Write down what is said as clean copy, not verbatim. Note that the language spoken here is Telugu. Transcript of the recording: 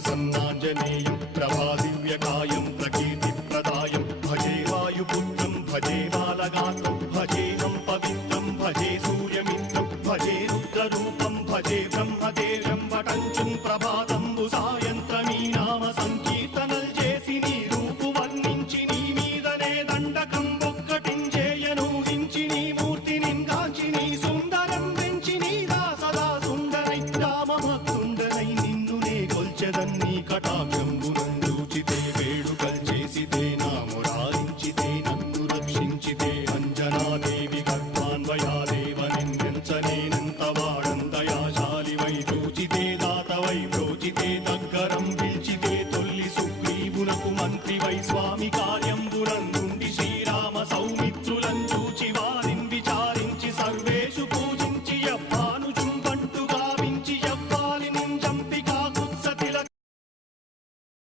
प्रसन्नाञ्जनेयं प्रभादिव्यकायं प्रकीर्तिप्रदायं भजे वायुपुत्रं भजे बालगात्रं भजेऽहं पवित्रं भजे सूर्यमित्रं भजे रुद्ररूपं भजे ब्रह्मदेवं वटञ्चुं प्रभाతంబు సాయంత్రమీ నామ సంకీర్తనల్ చేసి నీ రూపు వర్ణించి నీ మీదనే దండకం ఒక్కటించేయను హించి నీ మూర్తిని గాంచి నీ సుందరం పెంచి నీ దాసదా సుందరై రామభక్తుండనై నిన్నునే కొల్చెదన్ని కటాక్షంబునందూచితే వేడుకల్ చేసితే నా మురారించితే నన్ను రక్షించితే అంజనాదేవి గర్భాన్వయాదేవ నిందించనేనంత వాడందయాశాలివై చూచితే దాతవై బ్రోచితే దగ్గరం పిలిచితే తొల్లి సుగ్రీవునకు మంత్రివై స్వామి కార్యంబు